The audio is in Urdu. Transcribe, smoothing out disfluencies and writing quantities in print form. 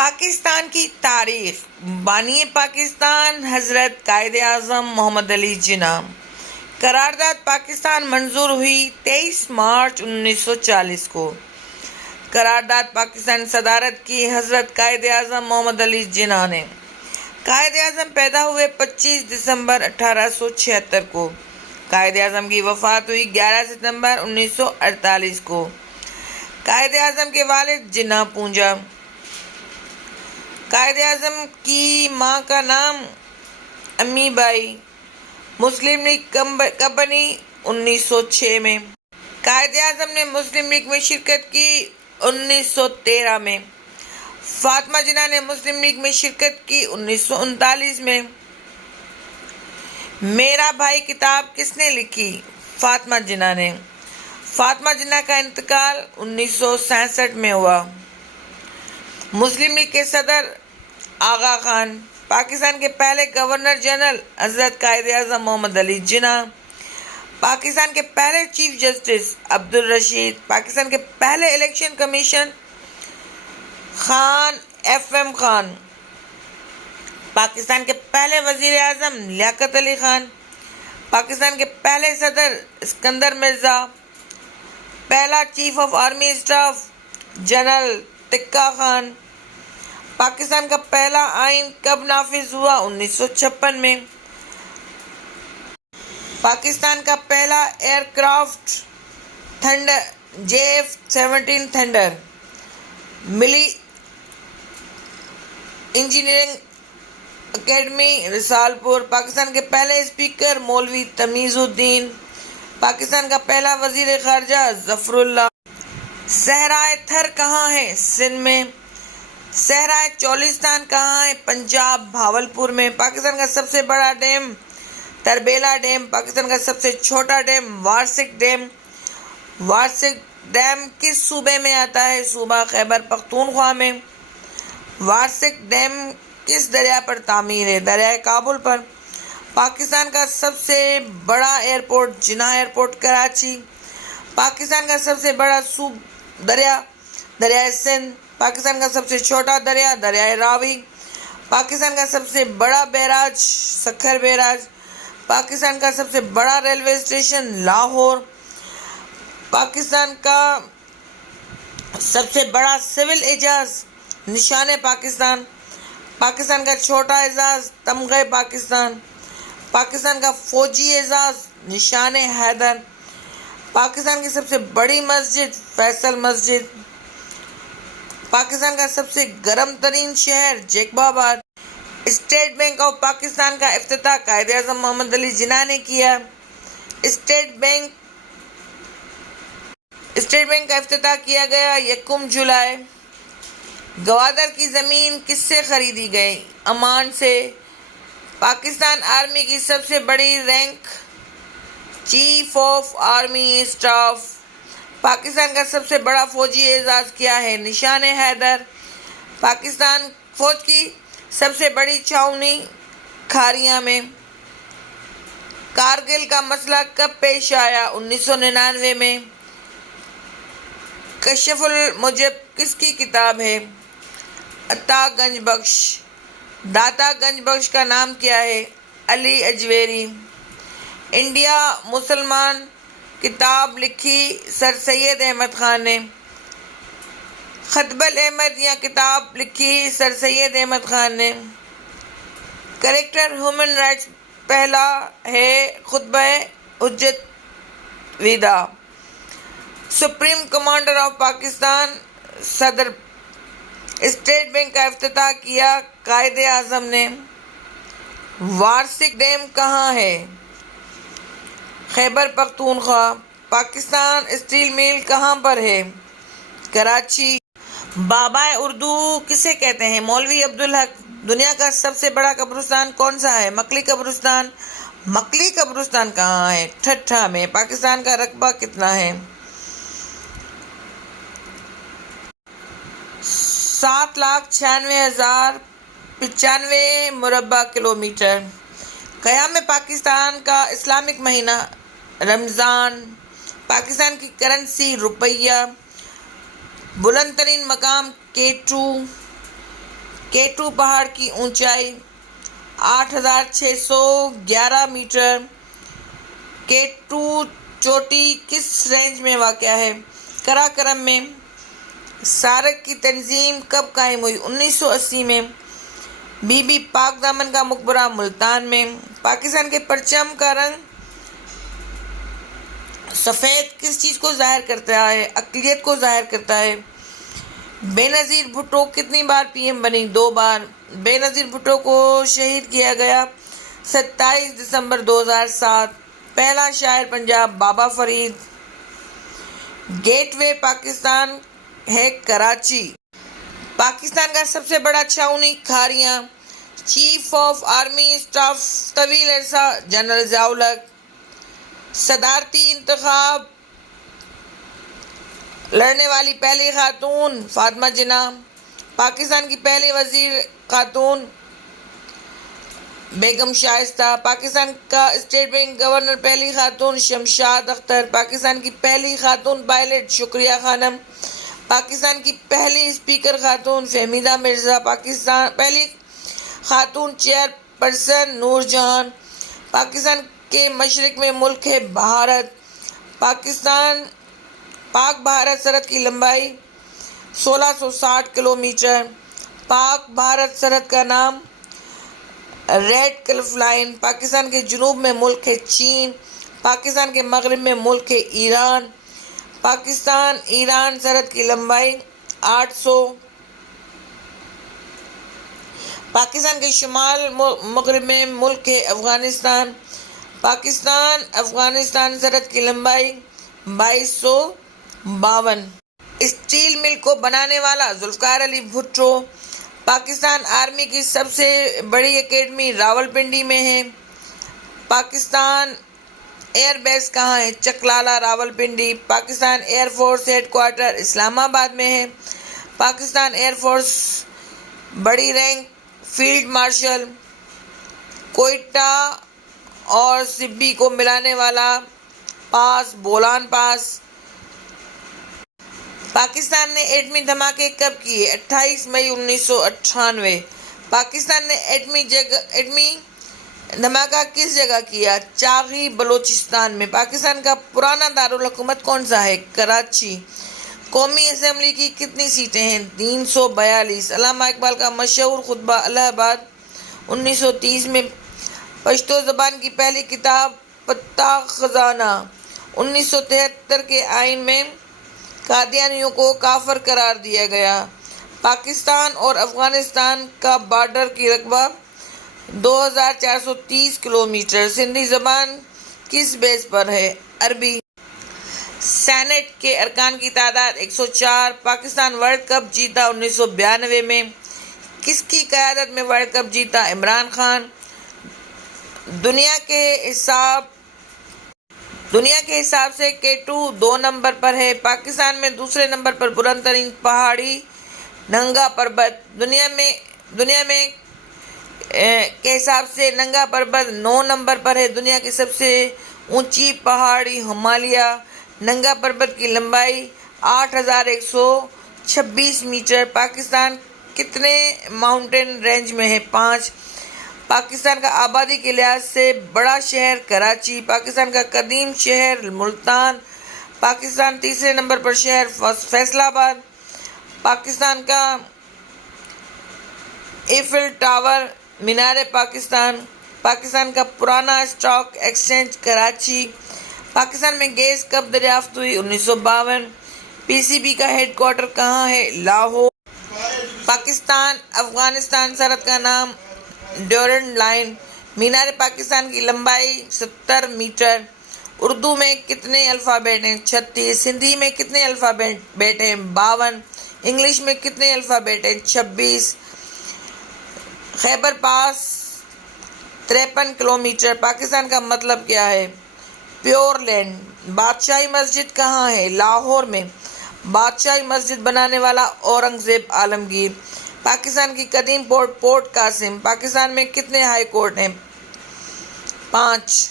پاکستان کی تاریخ۔ بانی پاکستان حضرت قائد اعظم محمد علی جناح۔ قرارداد پاکستان منظور ہوئی 23 مارچ 1940 کو۔ قرارداد پاکستان صدارت کی حضرت قائد اعظم محمد علی جناح نے۔ قائد اعظم پیدا ہوئے 25 دسمبر 1876 کو۔ قائد اعظم کی وفات ہوئی 11 ستمبر 1948 کو۔ قائد اعظم کے والد جناح پونجا۔ قائد اعظم کی ماں کا نام امی بائی۔ مسلم لیگ کب بنی؟ 1906 میں۔ قائد اعظم نے مسلم لیگ میں شرکت کی 1913 میں۔ فاطمہ جناح نے مسلم لیگ میں شرکت کی 1939 میں۔ میرا بھائی کتاب کس نے لکھی؟ فاطمہ جناح نے۔ فاطمہ جناح کا انتقال 1966 میں ہوا۔ مسلم لیگ کے صدر آغا خان۔ پاکستان کے پہلے گورنر جنرل حضرت قائد اعظم محمد علی جناح۔ پاکستان کے پہلے چیف جسٹس عبدالرشید۔ پاکستان کے پہلے election commission Khan F M Khan. Pakistan کے پہلے وزیر اعظم لیاقت علی خان۔ پاکستان کے پہلے صدر اسکندر مرزا۔ پہلا chief of army staff general Tikka Khan. Pakistan کا پہلا آئین کب نافذ ہوا؟ 1956 میں۔ پاکستان کا پہلا ایئر کرافٹ JF-17 تھنڈر۔ ملی انجینئرنگ اکیڈمی رسالپور۔ پاکستان کے پہلے اسپیکر مولوی تمیز الدین۔ پاکستان کا پہلا وزیر خارجہ ظفر اللہ۔ صحرائے تھر کہاں ہے؟ سندھ میں۔ صحرائے چولستان کہاں ہے؟ پنجاب بھاولپور میں۔ پاکستان کا سب سے بڑا ڈیم تربیلا ڈیم۔ پاکستان کا سب سے چھوٹا ڈیم وارسک ڈیم۔ وارسک ڈیم کس صوبے میں آتا ہے؟ صوبہ خیبر پختونخوا میں۔ وارسک ڈیم کس دریا پر تعمیر ہے؟ دریائے کابل پر۔ پاکستان کا سب سے بڑا ایئرپورٹ جناح ایئرپورٹ کراچی۔ پاکستان کا سب سے بڑا دریا دریائے سندھ۔ پاکستان کا سب سے چھوٹا دریا دریائے راوی۔ پاکستان کا سب سے بڑا بیراج سکھر بیراج۔ پاکستان کا سب سے بڑا ریلوے اسٹیشن لاہور۔ پاکستان کا سب سے بڑا سول اعزاز نشان پاکستان۔ پاکستان کا چھوٹا اعزاز تمغہ پاکستان۔ پاکستان کا فوجی اعزاز نشان حیدر۔ پاکستان کی سب سے بڑی مسجد فیصل مسجد۔ پاکستان کا سب سے گرم ترین شہر جیکب آباد۔ اسٹیٹ بینک آف پاکستان کا افتتاح قائد اعظم محمد علی جناح نے کیا۔ اسٹیٹ بینک کا افتتاح کیا گیا 1 جولائی۔ گوادر کی زمین کس سے خریدی گئی؟ عمان سے۔ پاکستان آرمی کی سب سے بڑی rank chief of army staff. Pakistan کا سب سے بڑا فوجی اعزاز کیا ہے؟ نشان حیدر۔ پاکستان فوج کی سب سے بڑی چھاؤنی کھاریاں میں۔ کارگل کا مسئلہ کب پیش آیا؟ 1999 میں۔ کشف المحجب کس کی کتاب ہے؟ عطا گنج بخش۔ داتا گنج بخش کا نام کیا ہے؟ علی اجویری۔ انڈیا مسلمان کتاب لکھی سر سید احمد خان نے۔ خطب الاحمد یا کتاب لکھی سر سید احمد خان نے۔ کریکٹر ہیومن رائٹس پہلا ہے خطبہ حجت وداع۔ سپریم کمانڈر آف پاکستان صدر۔ اسٹیٹ بینک کا افتتاح کیا قائد اعظم نے۔ وارسک ڈیم کہاں ہے؟ خیبر پختونخوا۔ پاکستان اسٹیل مل کہاں پر ہے؟ کراچی۔ بابا اردو کسے کہتے ہیں؟ مولوی عبدالحق۔ دنیا کا سب سے بڑا قبرستان کون سا ہے؟ مکلی قبرستان۔ مکلی قبرستان کہاں ہے؟ ٹھٹھہ میں۔ پاکستان کا رقبہ کتنا ہے؟ 7,96,095 مربع کلومیٹر۔ قیام پاکستان کا اسلامک مہینہ رمضان۔ پاکستان کی کرنسی روپیہ۔ بلند ترین مقام K2۔ K2 پہاڑ کی اونچائی 8611 میٹر۔ K2 چوٹی کس رینج میں واقع ہے؟ قراقرم میں۔ سارک کی تنظیم کب قائم ہوئی؟ 1980 میں۔ بی بی پاک دامن کا مقبرہ ملتان میں۔ پاکستان کے پرچم کا رنگ سفید کس چیز کو ظاہر کرتا ہے؟ اقلیت کو ظاہر کرتا ہے۔ بے-نظیر بھٹو کتنی بار پی ایم بنی؟ 2 بار۔ بے-نظیر بھٹو کو شہید کیا گیا 27 دسمبر 2007۔ پہلا شاعر پنجاب بابا فرید۔ گیٹ وے پاکستان ہے کراچی۔ پاکستان کا سب سے بڑا چھاؤنی Kharian. Chief of army staff طویل عرصہ جنرل ضیاء الحق۔ صدارتی انتخاب لڑنے والی پہلی خاتون فاطمہ جناح۔ پاکستان کی پہلی وزیر خاتون بیگم شائستہ۔ پاکستان کا اسٹیٹ بینک گورنر پہلی خاتون شمشاد اختر۔ پاکستان کی پہلی خاتون پائلٹ شکریہ خانم۔ پاکستان کی پہلی اسپیکر خاتون فہمیدہ مرزا۔ پاکستان پہلی خاتون چیئرپرسن نور جہاں۔ پاکستان کے مشرق میں ملک ہے بھارت۔ پاک بھارت سرحد کی لمبائی 1660 کلومیٹر۔ پاک بھارت سرحد کا نام ریڈ کلف لائن۔ پاکستان کے جنوب میں ملک ہے چین۔ پاکستان کے مغرب میں ملک ہے ایران۔ پاکستان ایران سرحد کی لمبائی 800۔ پاکستان کے شمال مغرب میں ملک ہے افغانستان۔ پاکستان افغانستان سرحد کی لمبائی 2252۔ اسٹیل مل کو بنانے والا ذوالفقار علی بھٹو۔ پاکستان آرمی کی سب سے بڑی اکیڈمی راولپنڈی میں ہے۔ پاکستان ایئر بیس کہاں ہے؟ Chaklala Rawalpindi. Pakistan air force headquarter Islamabad میں ہے۔ پاکستان ایئر فورس بڑی رینک فیلڈ مارشل۔ کوئٹہ اور سبی کو ملانے والا پاس بولان پاس۔ پاکستان نے ایٹمی دھماکے کب کیے؟ 28 مئی 1998۔ پاکستان نے ایٹمی دھماکہ کس جگہ کیا؟ چاغی بلوچستان میں۔ پاکستان کا پرانا دارالحکومت کون سا ہے؟ کراچی۔ قومی اسمبلی کی کتنی سیٹیں ہیں؟ 342۔ علامہ اقبال کا مشہور خطبہ الہ آباد 1930 میں۔ پشتو زبان کی پہلی کتاب پتہ خزانہ 1973 کے آئین میں قادیانیوں کو کافر قرار دیا گیا۔ پاکستان اور افغانستان کا بارڈر کی رقبہ 2430 کلومیٹر۔ سندھی زبان کس بیس پر ہے؟ عربی۔ سینٹ کے ارکان کی تعداد 104۔ پاکستان ورلڈ کپ جیتا 1992 میں۔ کس کی قیادت میں ورلڈ کپ جیتا؟ عمران خان۔ دنیا کے حساب سے K2 2 نمبر پر ہے۔ پاکستان میں دوسرے نمبر پر بلند ترین پہاڑی ننگا پربت۔ دنیا میں کے حساب سے ننگا پربت 9 نمبر پر ہے۔ دنیا کی سب سے اونچی پہاڑی ہمالیہ ننگا پربت کی لمبائی 8126 میٹر۔ پاکستان کتنے ماؤنٹین رینج میں ہے؟ 5۔ پاکستان کا آبادی کے لحاظ سے بڑا شہر کراچی۔ پاکستان کا قدیم شہر ملتان۔ پاکستان تیسرے نمبر پر شہر فیصل آباد۔ پاکستان کا ایفل ٹاور مینار پاکستان۔ پاکستان کا پرانا اسٹاک ایکسچینج کراچی۔ پاکستان میں گیس کب دریافت ہوئی؟ 1952۔ پی سی بی کا ہیڈ کوارٹر کہاں ہے؟ لاہور۔ پاکستان افغانستان سرحد کا نام ڈیورنڈ لائن۔ مینار پاکستان کی لمبائی 70 میٹر۔ اردو میں کتنے الفابیٹ ہیں؟ 36۔ سندھی میں کتنے الفابیٹ ہیں؟ 52۔ انگلش میں کتنے الفابیٹ ہیں؟ 26۔ خیبر پاس 53 کلومیٹر۔ پاکستان کا مطلب کیا ہے؟ Pure land. بادشاہی مسجد کہاں ہے؟ لاہور میں۔ بادشاہی مسجد بنانے والا اورنگزیب عالمگیر۔ پاکستان کی قدیم پورٹ قاسم۔ پاکستان میں کتنے ہائی کورٹ ہیں؟ 5۔